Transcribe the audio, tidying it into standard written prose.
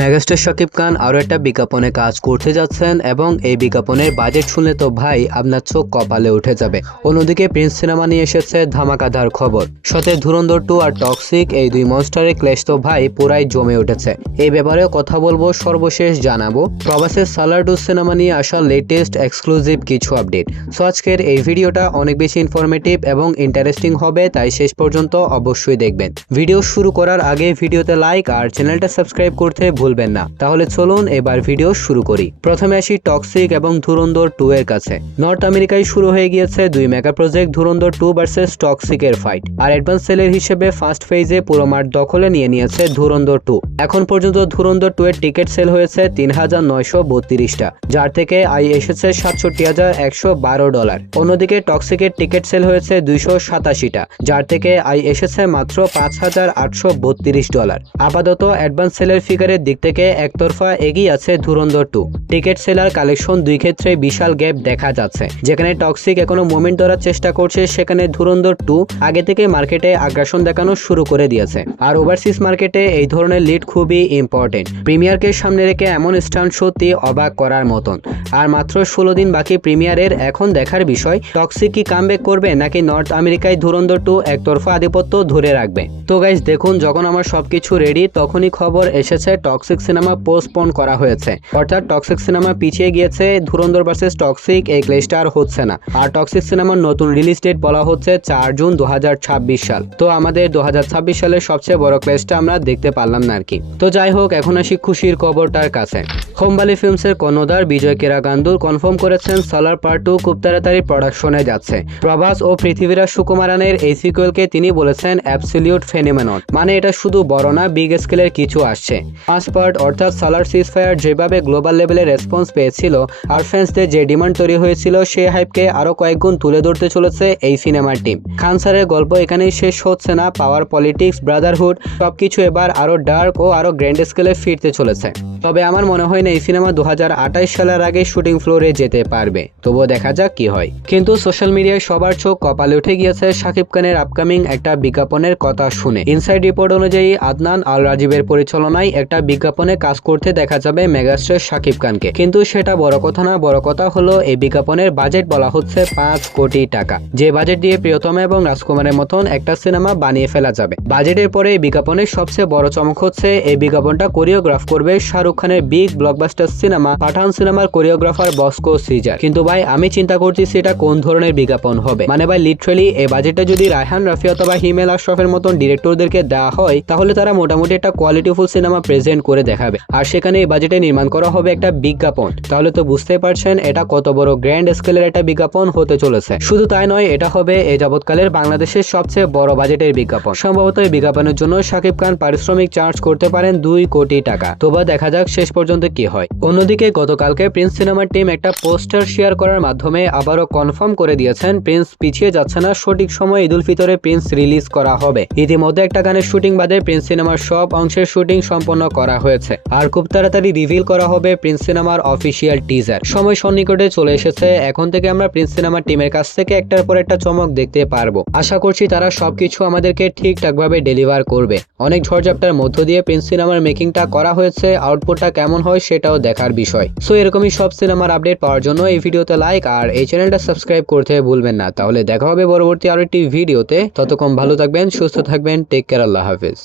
Megastar Shakib Khan আরও একটা বিজ্ঞাপনে কাজ করতে যাচ্ছেন এবং এই বিজ্ঞাপনের বাজেট শুনলে তো ভাই আপনার চোখ কপালে উঠে যাবে। অন্যদিকে প্রিন্স সিনেমা নিয়ে এসেছে ধামাকাদার খবর। সাথে ধুরন্ধর 2 আর টক্সিক এই দুই মনস্টারের ক্ল্যাশ তো ভাই পুরাই জমে উঠেছে। এই ব্যাপারেও কথা বলবো, সর্বশেষ জানাবো প্রবাসের সালার 2 সিনেমা নিয়ে আসা লেটেস্ট এক্সক্লুসিভ কিছু আপডেট। সো আজকের এই ভিডিওটা অনেক বেশি ইনফরমেটিভ এবং ইন্টারেস্টিং হবে, তাই শেষ পর্যন্ত অবশ্যই দেখবেন। ভিডিও শুরু করার আগে ভিডিওতে লাইক আর চ্যানেলটা সাবস্ক্রাইব করতে ভুলবেন না। তাহলে চলুন এবার ভিডিও শুরু করি। প্রথমে আসি টক্সিক এবং ধুরন্ধর 2 এর কাছে। নর্থ আমেরিকায় শুরু হয়ে গিয়েছে দুই মেগা প্রজেক্ট ধুরন্ধর 2 ভার্সেস টক্সিকের ফাইট। আর অ্যাডভান্স সেলের হিসেবে ফার্স্ট ফেজে পুরো মাঠ দখলে নিয়েছে ধুরন্ধর 2। এখন পর্যন্ত ধুরন্ধর 2 এর টিকিট সেল হয়েছে ৩৯৩২টা, যার থেকে আয় এসেছে $৬৭,১১২। অন্যদিকে টক্সিকের টিকিট সেল হয়েছে ২৮৭টা, যার থেকে আয় এসেছে মাত্র $৫,৮৩২। আপাতত অ্যাডভান্স সেলের ফিগারের দিক থেকে একতরফা এগিয়ে আছে ধুরন্ধর 2। টিকিট সেলার কালেকশন দুই ক্ষেত্রে বিশাল গ্যাপ দেখা যাচ্ছে। যেখানে টক্সিক এখনো মোমেন্ট ধরার চেষ্টা করছে, সেখানে ধুরন্ধর 2 আগে থেকে মার্কেটে আগ্রাসন দেখানো শুরু করে দিয়েছে। আর ওভারসিজ মার্কেটে এই ধরনের লিড খুবই ইম্পর্টেন্ট। প্রিমিয়ারকে সামনে রেখে এমন স্টান্ট সত্যি অবাক করার মতন। আর মাত্র 16 দিন বাকি প্রিমিয়ারের। এখন দেখার বিষয় টক্সিক কি কামব্যাক করবে নাকি নর্থ আমেরিকায় ধুরন্ধর 2 একতরফা আধিপত্য ধরে রাখবে। তো গাইস দেখুন, যখন আমার সবকিছু রেডি তখনই খবর এসেছে টক্সিক সিনেমা পোস্টপোন করা হয়েছে। অর্থাৎ টক্সিক সিনেমা পিছিয়ে গিয়েছে। ধুরন্ধর ভার্সেস টক্সিক এই ক্লেশটা আর হচ্ছে না। আর টক্সিক সিনেমার নতুন রিলিজ ডেট বলা হচ্ছে 4 জুন 2026 সাল। তো আমাদের 2026 সালের সবচেয়ে বড় ক্লেশটা আমরা দেখতে পারলাম না আর কি। তো যাই হোক, এখন আসি খুশির খবরটার কাছে। হোমবালি ফিল্মসের কর্ণধার বিজয় কেরাকান্দুর কনফার্ম করেছেন সালার পার্ট 2 খুব তাড়াতাড়ি প্রোডাকশনে যাচ্ছে। প্রভাস ও পৃথিবীরাজ সুকুমারানের এই সিকুয়েলকে তিনি বলেছেন অ্যাবসলিউট ফেনোমেনন, মানে এটা শুধু বড় না, বিগ স্কেলের কিছু আসছে। ফার্স্ট পার্ট অর্থাৎ সালার সিজফায়ার যেভাবে গ্লোবাল লেভেলে রেসপন্স পেয়েছিল আর ফ্যান্সদের যে ডিমান্ড তৈরি হয়েছিল, সেই হাইপকে আরো কয়েক গুণ তুলে ধরতে চলেছে এই সিনেমার টিম। খান স্যারের গল্প এখানেই শেষ হচ্ছে না। পাওয়ার, পলিটিক্স, ব্রাদারহুড সবকিছু এবার আরো ডার্ক ও আরো গ্র্যান্ড স্কেলে ফিরতে চলেছে। তবে আমার মনে হয় না এই সিনেমা 2028 সালের আগে শুটিং ফ্লোরে যেতে পারবে। তবুও দেখা যাক কি হয়। কিন্তু সোশ্যাল মিডিয়ায় সবার চোখ কপালে উঠে গিয়েছে শাকিব খানের আপকামিং একটা বিজ্ঞাপনের কথা শুনে। ইনসাইড রিপোর্ট অনুযায়ী আদনান আল রাজীবের পরিচালনায় একটা বিজ্ঞাপনে কাজ করতে দেখা যাবে মেগাস্টার শাকিব খানকে। কিন্তু সেটা বড় কথা না, বড় কথা হলো এই বিজ্ঞাপনের বাজেট বলা হচ্ছে 5 কোটি টাকা, যে বাজেট দিয়ে প্রিয়তমা এবং রাজকুমারের মতন একটা সিনেমা বানিয়ে ফেলা যাবে। বাজেটের পরে এই বিজ্ঞাপনের সবচেয়ে বড় চমক হচ্ছে এই বিজ্ঞাপনটা কোরিওগ্রাফ করবে শাহরুখ খানের বিগ ব্লকবাস্টার সিনেমা পাঠান সিনেমার কোরিওগ্রাফার বস্কো সিজার। কিন্তু ভাই আমি চিন্তা করতেছি এটা কোন ধরনের বিজ্ঞাপন হবে। মানে ভাই লিটারালি এই বাজেটটা যদি রায়হান রাফি অথবা হিমেল আশরাফের মতন ডিরেক্টরদেরকে দেওয়া হয়, তাহলে তারা মোটামুটি একটা কোয়ালিটিফুল সিনেমা প্রেজেন্ট করে দেখাবে। আর সেখানে এই বাজেটে নির্মাণ করা হবে একটা বিজ্ঞাপন। তাহলে তো বুঝতেই পারছেন এটা কত বড় গ্র্যান্ড স্কেলের একটা বিজ্ঞাপন হতে চলেছে। শুধু তাই নয়, এটা হবে এই যাবৎকালের বাংলাদেশের সবচেয়ে বড় বাজেটের বিজ্ঞাপন। সম্ভবত এই বিজ্ঞাপনের জন্য শাকিব খান পারিশ্রমিক চার্জ করতে পারেন 2 কোটি টাকা। তবে দেখা যাক শেষ পর্যন্ত কি হয়। অন্যদিকে গতকালকে প্রিন্স সিনেমার টিম একটা পোস্টার শেয়ার করার মাধ্যমে আবারও কনফার্ম করে দিয়েছেন প্রিন্স পিছিয়ে যাচ্ছে না। সঠিক সময় ঈদ উল ফিতরে প্রিন্স রিলিজ করা হবে। ইতিমধ্যে একটা গানের শুটিং বাদে প্রিন্স সিনেমার সব অংশের শুটিং সম্পন্ন করা হয়েছে। আর খুব তাড়াতাড়ি রিভিল করা হবে প্রিন্স সিনেমার অফিসিয়াল টিজার। সময় সন্নিকটে চলে এসেছে। এখন থেকে আমরা প্রিন্স সিনেমার টিমের কাছ থেকে একটার পর একটা চমক দেখতে পারবো। আশা করছি তারা সবকিছু আমাদেরকে ঠিকঠাক ভাবে ডেলিভার করবে। অনেক ঝড়ঝাপটার মধ্য দিয়ে প্রিন্স সিনেমার মেকিংটা করা হয়েছে। আউটপুটটা কেমন হয় সেটাও দেখার বিষয়। সো এরকমই সব সিনেমার আপডেট পাওয়ার জন্য এই ভিডিওতে লাইক আর এই চ্যানেলটা সাবস্ক্রাইব করতে ভুলবেন না। তাহলে দেখা হবে পরবর্তী আরো একটি ভিডিওতে। ততক্ষণ ভালো থাকবেন, সুস্থ থাকবেন। টেক কেয়ার, আল্লাহ হাফেজ।